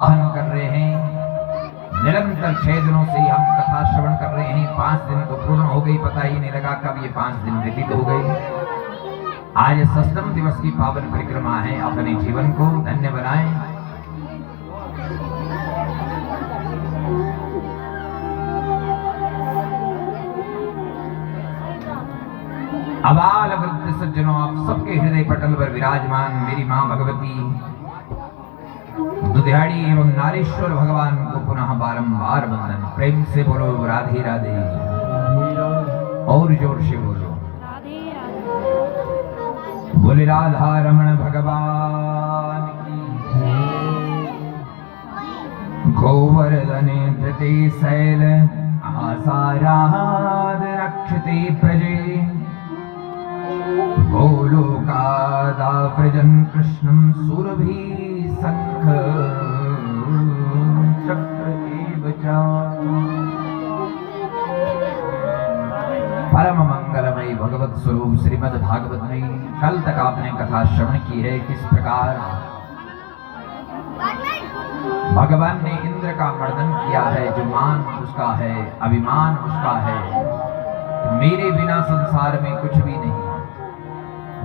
आह्वान कर रहे हैं। निरंतर 6 दिनों से हम कथा श्रवण कर रहे हैं। 5 दिन तो पूर्ण हो गई, पता ही नहीं लगा कब ये 5 दिन व्यतीत हो गए। आज सप्तम दिवस की पावन परिक्रमा है। अपने जीवन को धन्य बनाएं। अबाल वृद्ध सज्जनों, आप सबके हृदय पटल पर विराजमान मेरी मां भगवती दुधियाड़ी एवं नारेश्वर भगवान को पुनः बारंबार वंदन। प्रेम से बोलो राधे राधे, और जोर से बोलो बोले राधा रमण भगवान की। गोवर्धने धृते शैल आसाराद रक्षते प्रजे, गोलोकादाव्रजन् कृष्णं सुरभि शंख चक्र एव च। परम मंगलमयी भगवत स्वरूप श्रीमद् भागवत में कल तक आपने कथा श्रवण की है। किस प्रकार भगवान ने इंद्र का मर्दन किया है। जो मान उसका है, अभिमान उसका है, मेरे बिना संसार में कुछ भी नहीं,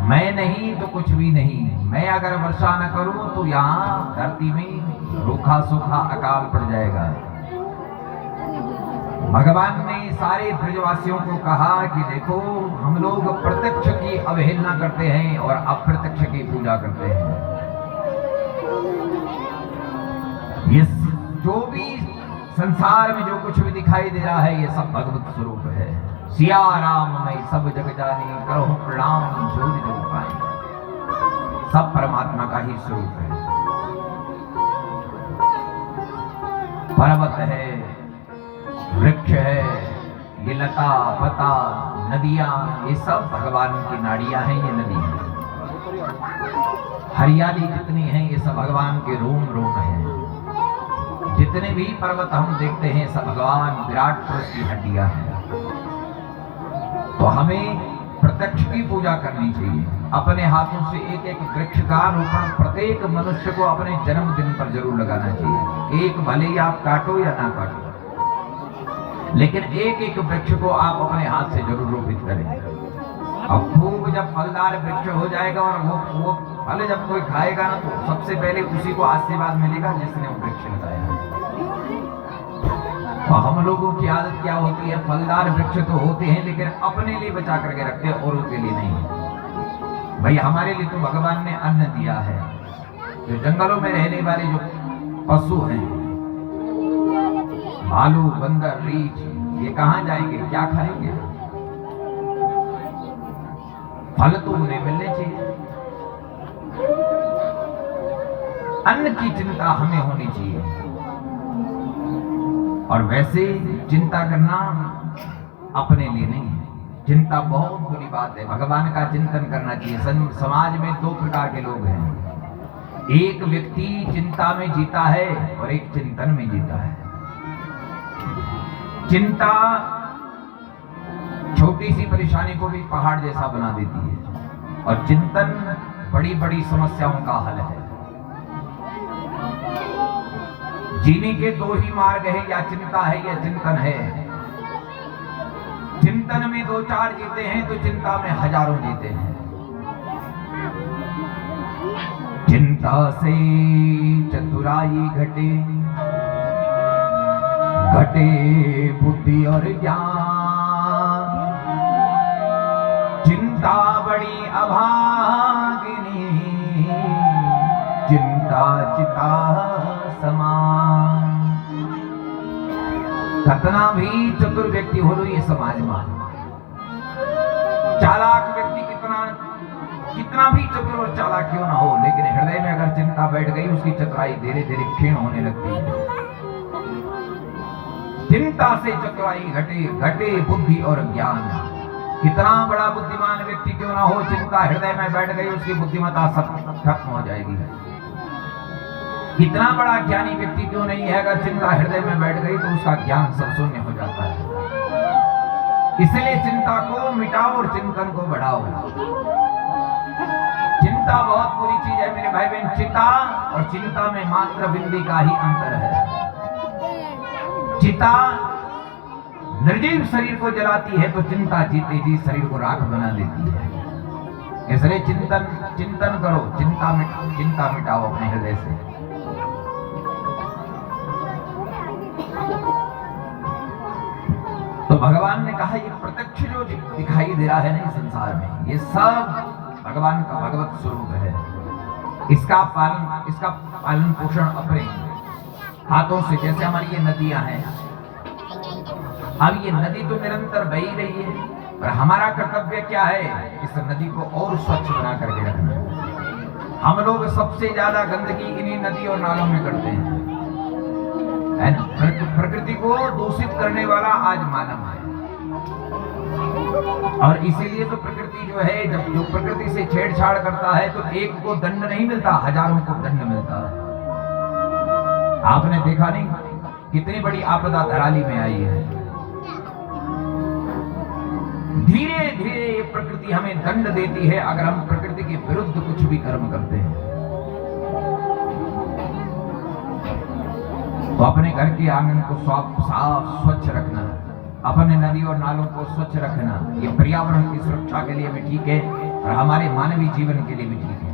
मैं नहीं तो कुछ भी नहीं। मैं अगर वर्षा न करूं तो यहाँ धरती में रूखा सूखा अकाल पड़ जाएगा। भगवान ने सारे ब्रजवासियों को कहा कि देखो, हम लोग प्रत्यक्ष की अवहेलना करते हैं और अप्रत्यक्ष की पूजा करते हैं। ये जो भी संसार में जो कुछ भी दिखाई दे रहा है, ये सब भगवत स्वरूप है। सिया राम मैं सब जग जानी, करो प्रणाम जोर जग पाए। सब परमात्मा का ही स्वरूप है। पर्वत है, वृक्ष है, ये लता पता, नदियां, ये सब भगवान की नाड़ियां हैं। ये नदी है, हरियाली जितनी है ये सब भगवान के रोम रोम है। जितने भी पर्वत हम देखते हैं सब भगवान विराट पुरुष की हड्डियां हैं। तो हमें प्रत्यक्ष की पूजा करनी चाहिए। अपने हाथों से एक एक वृक्ष का रोपण प्रत्येक मनुष्य को अपने जन्मदिन पर जरूर लगाना चाहिए। एक भले ही आप काटो या ना काटो, लेकिन एक एक वृक्ष को आप अपने हाथ से जरूर रोपित करें। अब खूब जब फलदार वृक्ष हो जाएगा और वो फल जब कोई खाएगा ना, तो सबसे पहले उसी को आशीर्वाद मिलेगा जिसने वो वृक्ष लगाया। तो हम लोगों की आदत क्या होती है, फलदार वृक्ष तो होते हैं लेकिन अपने लिए बचा करके रखते हैं, औरों के लिए नहीं। भाई हमारे लिए तो भगवान ने अन्न दिया है। जो जंगलों में रहने वाले जो पशु हैं, भालू बंदर रीछ, ये कहां जाएंगे, क्या खाएंगे? फल तो उन्हें मिलने चाहिए। अन्न की चिंता हमें होनी चाहिए। और वैसे चिंता करना अपने लिए नहीं है। चिंता बहुत बुरी बात है। भगवान का चिंतन करना चाहिए। समाज में 2 प्रकार के लोग हैं। एक व्यक्ति चिंता में जीता है और एक चिंतन में जीता है। चिंता छोटी सी परेशानी को भी पहाड़ जैसा बना देती है, और चिंतन बड़ी बड़ी समस्याओं का हल है। जीने के 2 ही मार्ग है, या चिंता है या चिंतन है। चिंतन में 2-4 जीते हैं तो चिंता में हजारों जीते हैं। चिंता से चतुराई घटे, घटे बुद्धि और ज्ञान। चिंता बड़ी अभागिनी, चिंता चिता समान। कितना भी चतुर व्यक्ति हो लो ये समाज में, चालाक व्यक्ति कितना भी चतुर और चालाक क्यों ना हो, लेकिन हृदय में अगर चिंता बैठ गई, उसकी चतुराई धीरे धीरे क्षीण होने लगती है। चिंता से चतुराई घटे, घटे बुद्धि और ज्ञान। कितना बड़ा बुद्धिमान व्यक्ति क्यों ना हो, चिंता हृदय में बैठ गई, उसकी बुद्धिमत्ता सब खत्म हो जाएगी। कितना बड़ा ज्ञानी व्यक्ति क्यों नहीं है, अगर चिंता हृदय में बैठ गई तो उसका ज्ञान सब शून्य हो जाता है। इसलिए चिंता को मिटाओ और चिंतन को बढ़ाओ। चिंता बहुत बुरी चीज है मेरे भाई बहन। चिता और चिंता में मात्र बिंदी का ही अंतर है। चिता निर्जीव शरीर को जलाती है तो चिंता जीते जी शरीर को राख बना देती है। इसलिए चिंतन करो, चिंता मिटाओ अपने हृदय से। तो भगवान ने कहा ये प्रत्यक्ष जो दिखाई दे रहा है ना संसार में, ये सब भगवान का भगवत स्वरूप है। इसका पालन पोषण अपने हाथों से, जैसे हमारी ये नदियां हैं, अब ये नदी तो निरंतर बह रही है, पर हमारा कर्तव्य क्या है? इस नदी को और स्वच्छ बना करके रखना। हम लोग सबसे ज्यादा गंदगी इन्हीं नदी और नालों में करते हैं, है ना? प्रकृति को दूषित करने वाला आज मानव है, और इसीलिए तो प्रकृति जो है, जब जो प्रकृति से छेड़छाड़ करता है तो एक को दंड नहीं मिलता, हजारों को दंड मिलता है। आपने देखा नहीं कितनी बड़ी आपदा धराली में आई है। धीरे धीरे ये प्रकृति हमें दंड देती है अगर हम प्रकृति के विरुद्ध कुछ भी कर्म करते हैं। तो अपने घर के आंगन को साफ स्वच्छ रखना, अपने नदी और नालों को स्वच्छ रखना, ये पर्यावरण की सुरक्षा के लिए भी ठीक है और हमारे मानवीय जीवन के लिए भी ठीक है।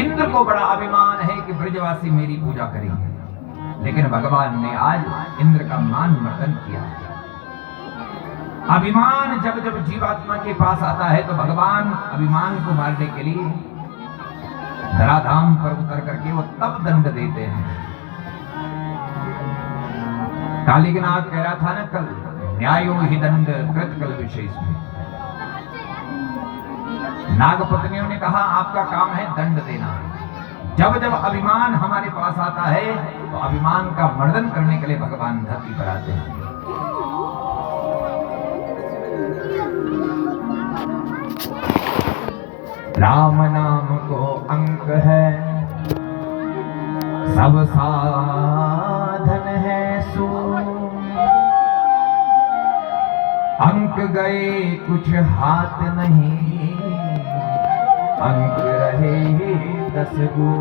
इंद्र को बड़ा अभिमान है कि ब्रजवासी मेरी पूजा करेंगे, लेकिन भगवान ने आज इंद्र का मान मर्दन किया। अभिमान जब जब जीवात्मा के पास आता है तो भगवान अभिमान को मारने के लिए धराधाम पर उतर करके वो तब दंड देते हैं। कालिकनाथ कह रहा था ना कल, न्यायो ही दंड कृत कल विशेष में। नागपत्नियों ने कहा आपका काम है दंड देना। जब जब अभिमान हमारे पास आता है तो अभिमान का मर्दन करने के लिए भगवान धरती पर आते हैं। राम नाम को अंक है, सब साधन है सो, अंक गए कुछ हाथ नहीं, अंक रहे 10 गो।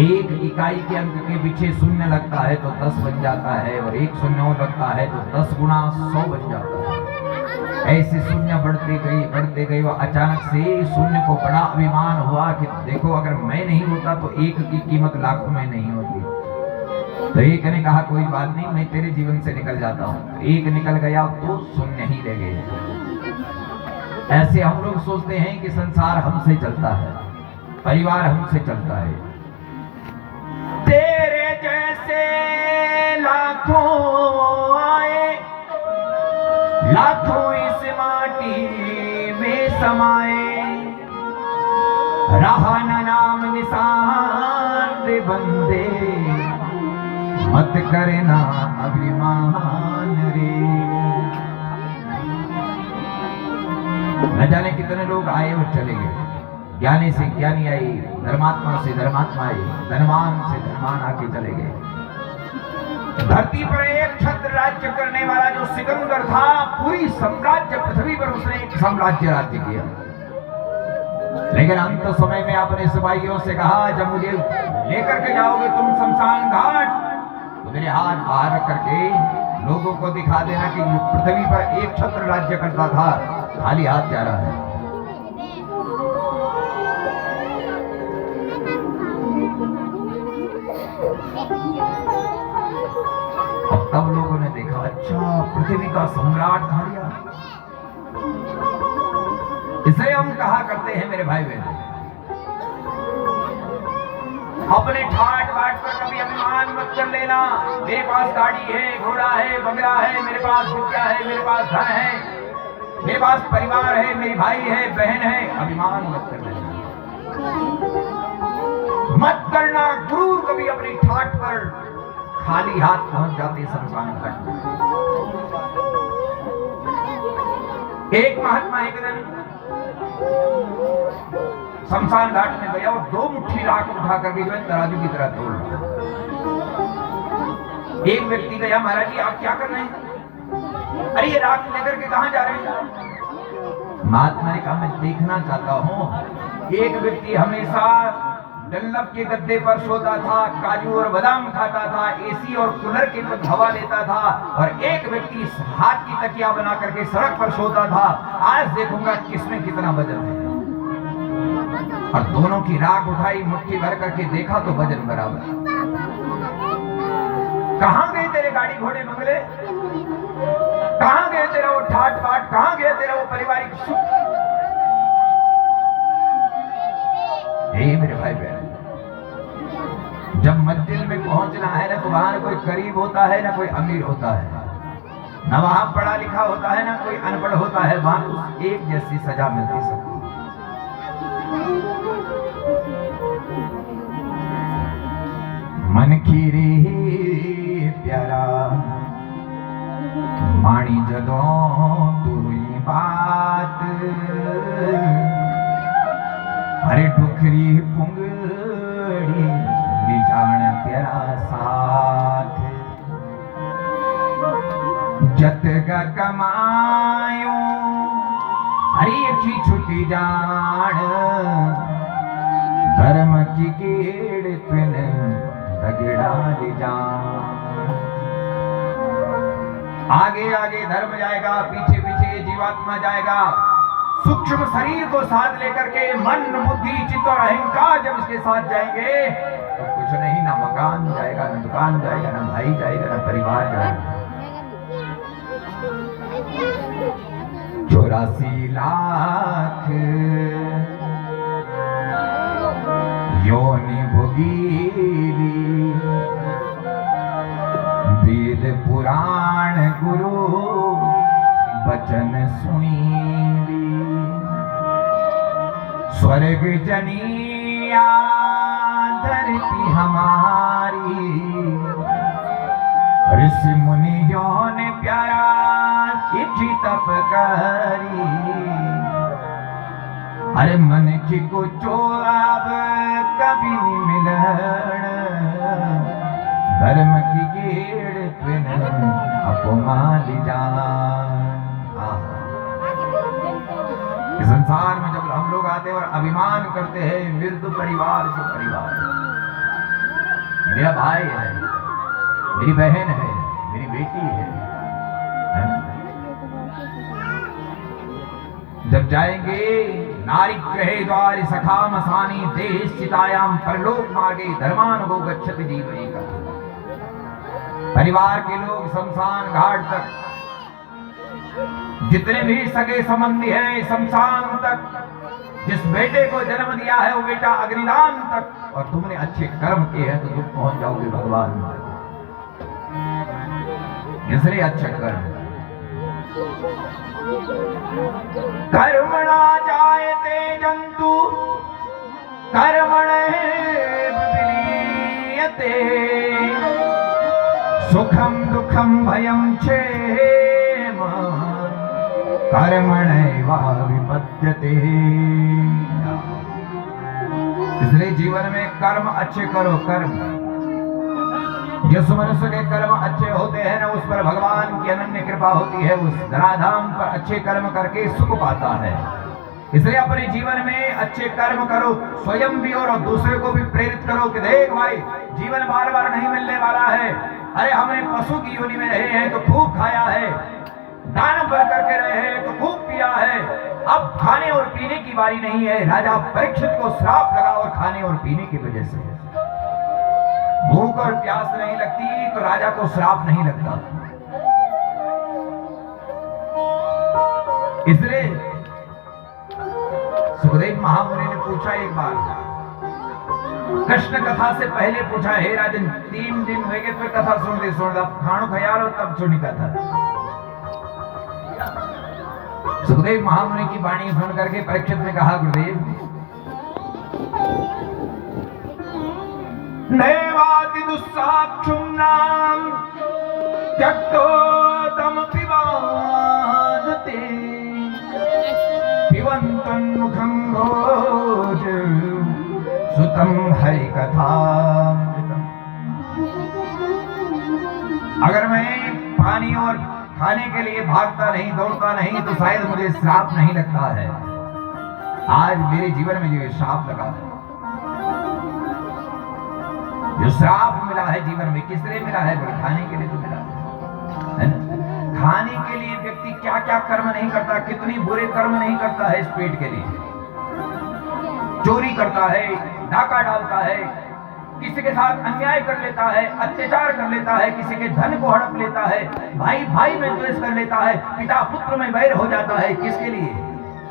एक इकाई के अंक के पीछे शून्य लगता है तो 10 बन जाता है, और एक शून्य लगता है तो 10 गुना 100 बन जाता है। ऐसे शून्य बढ़ते गई, वो अचानक से शून्य को बड़ा अभिमान हुआ कि देखो अगर मैं नहीं होता तो एक की कीमत लाखों में नहीं होती। तो एक ने कहा कोई बात नहीं, मैं तेरे जीवन से निकल जाता हूँ। एक निकल गया तो शून्य ही रह गए। ऐसे हम लोग सोचते हैं कि संसार हमसे चलता है, परिवार हमसे चलता है। तेरे जैसे लाखों आए, लाखों इस माटी में समाए, रहा न नाम निशान रे बंदे, मत करना अभिमान रे। न जाने कितने लोग आए और चले गए, ज्ञानी से ज्ञानी आई, धर्मात्मा से धर्मात्मा आई, धनवान से धनवान आके चले गए। धरती पर एक छत्र राज्य करने वाला जो सिकंदर था, पूरी साम्राज्य पृथ्वी पर उसने एक साम्राज्य राज्य किया। लेकिन अंत समय में अपने सिपाहियों से कहा जब मुझे लेकर के जाओगे तुम शमशान घाट, तो मेरे हाथ बाहर रख करके लोगों को दिखा देना कि पृथ्वी पर एक छत्र राज्य करता था, खाली हाथ जा रहा है। तब लोगों ने देखा अच्छा पृथ्वी का सम्राट खा लिया। इसे हम कहा करते हैं मेरे भाई बहन, अपने ठाट बाट पर कभी अभिमान मत कर लेना। मेरे पास गाड़ी है, घोड़ा है, बंगला है, मेरे पास विद्या है, मेरे पास धन है, मेरे पास परिवार है, मेरी भाई है, बहन है। अभिमान मत कर लेना, मत करना। गुरु कभी अपनी ठाट पर खाली हाथ पहुंच जाते शमशान घाट में। एक महात्मा एक दिन शमशान घाट में गया और 2 मुट्ठी राख उठा करके जो है तराजू की तरह तोड़ रहा। एक व्यक्ति गया, महाराज जी आप क्या कर रहे हैं? अरे ये राख लेकर के कहां जा रहे हैं? महात्मा ने कहा मैं देखना चाहता हूँ। एक व्यक्ति हमेशा डल्लभ के गद्दे पर सोता था, काजू और बादाम खाता था, एसी और कूलर के पर हवा लेता था, और एक व्यक्ति हाथ की तकिया बना करके सड़क पर सोता था। आज देखूंगा किसमें कितना वजन है। और दोनों की राख उठाई, मुट्ठी भर करके देखा तो वजन बराबर। कहां गए तेरे गाड़ी घोड़े बंगले? कहां गए तेरा वो ठाट बाट? कहां गए तेरा वो पारिवारिक सुख? हे मेरे भाई बहन, जब मंजिल में पहुंचना है ना तो वहां ना कोई गरीब होता है ना कोई अमीर होता है, ना वहां पढ़ा लिखा होता है ना कोई अनपढ़ होता है। वहां एक जैसी सजा मिलती सबको। मन की रे प्यारा माणी जदों तू ही बात, अरे टुकरी पुंगड़ी ले जान तेरा साथ, जत का कमायो हरी की छुट्टी जान, धर्म की गेड़ पिन तगड़ा ले जान। आगे आगे धर्म जाएगा, पीछे पीछे ये जीवात्मा जाएगा। सूक्ष्म शरीर को साथ लेकर के मन बुद्धि चित्त और अहंकार जब इसके साथ जाएंगे तो कुछ नहीं, ना मकान जाएगा, ना दुकान जाएगा, ना भाई जाएगा, ना परिवार जाएगा। 84 लाख योनि भोगीली, वेद पुराण गुरु वचन सुनीली, स्वर्ग जनिया धरती हमारी, ऋषि मुनियों ने प्यारा इठी तप करी, अरे मन की को चोराब कभी नहीं मिलन, धर्म की गेड़ पिन अपमाली जान। इस संसार में जब हम लोग आते हैं और अभिमान करते हैं मृत्यु परिवार से परिवार, मेरा भाई है, मेरी बहन है, मेरी बेटी है। जब जाएंगे नारी ग्रहे द्वार सखा मसानी देश चितायाम परलोक मार्गे धर्मानुगो गच्छति जीवैका। परिवार के लोग शमशान घाट तक, जितने भी सगे संबंधी हैं शमशान तक, जिस बेटे को जन्म दिया है वो बेटा अग्निदान तक, और तुमने अच्छे कर्म किए हैं तो तुम पहुंच जाओगे भगवान। इसलिए अच्छे कर्म, कर्मणा जायते जंतु कर्मणे विलीयते, सुखम दुखम भयम क्षेम कर्मणैव विपद्यते। इसलिए जीवन में कर्म अच्छे करो। कर्म, जिस मनुष्य के कर्म अच्छे होते हैं ना उस पर भगवान की अनन्य कृपा होती है, उस धराधाम पर अच्छे कर्म करके सुख पाता है। इसलिए अपने जीवन में अच्छे कर्म करो, स्वयं भी और दूसरे को भी प्रेरित करो कि देख भाई जीवन बार बार नहीं मिलने वाला है। अरे हमने पशु की योनि में रहे हैं तो खूब खाया है, दानव बन करके रहे हैं तो खूब पिया है, अब खाने और पीने की बारी नहीं है। राजा परीक्षित को श्राप लगा और खाने और पीने की वजह से भूख और प्यास नहीं लगती तो राजा को श्राप नहीं लगता। इसलिए सुखदेव महामुनि ने पूछा एक बार, कृष्ण कथा से पहले पूछा, हे राजन 3 दिन हुए फिर कथा सुन दे, खाणो खयाल हो तब सुनी कथा। सुखदेव महामुनि की वाणी सुन करके परीक्षित ने कहा, गुरुदेव नैवाति दुस्साक्षुं नाम त्यक्तो तम पिबाधते, पिबन्तं मुखं भोज सुतं हरि कथामृतम्। अगर मैं पानी और खाने के लिए भागता नहीं, दौड़ता नहीं, तो शायद मुझे श्राप नहीं लगता है। आज मेरे जीवन में जो ये श्राप लगा है, जो श्राप मिला है जीवन में, किस लिए मिला है? खाने के लिए तो मिला है ना? खाने के लिए व्यक्ति क्या क्या कर्म नहीं करता, कितनी बुरे कर्म नहीं करता है इस पेट के लिए। चोरी करता है, डाका डालता है, किसी के साथ अन्याय कर लेता है, अत्याचार कर लेता है, किसी के धन को हड़प लेता है, भाई भाई में द्वेष कर लेता है, पिता पुत्र में वैर हो जाता है। किसके लिए?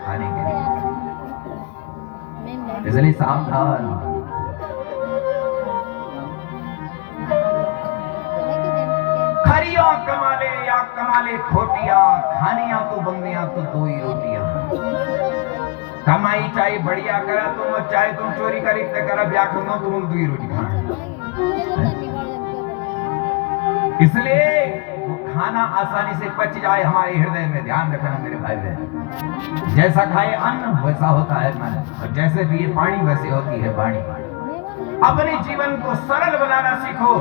खाने के लिए। इसलिए सावधान। खरिया कमाले या कमाले खोटिया, खानिया तो बंदियां तो दो ही रोटियां। कमाई चाहे बढ़िया करा तुम, चाहे तुम चोरी करीते करा, ब्याह करो तुम दो ही रोटी खाना। इसलिए वो खाना आसानी से पच जाए हमारे हृदय में। ध्यान रखना मेरे भाई बहन, जैसा खाए अन्न वैसा होता है मन, और जैसे पिए पानी वैसे होती है वाणी। अपने जीवन को सरल बनाना सीखो।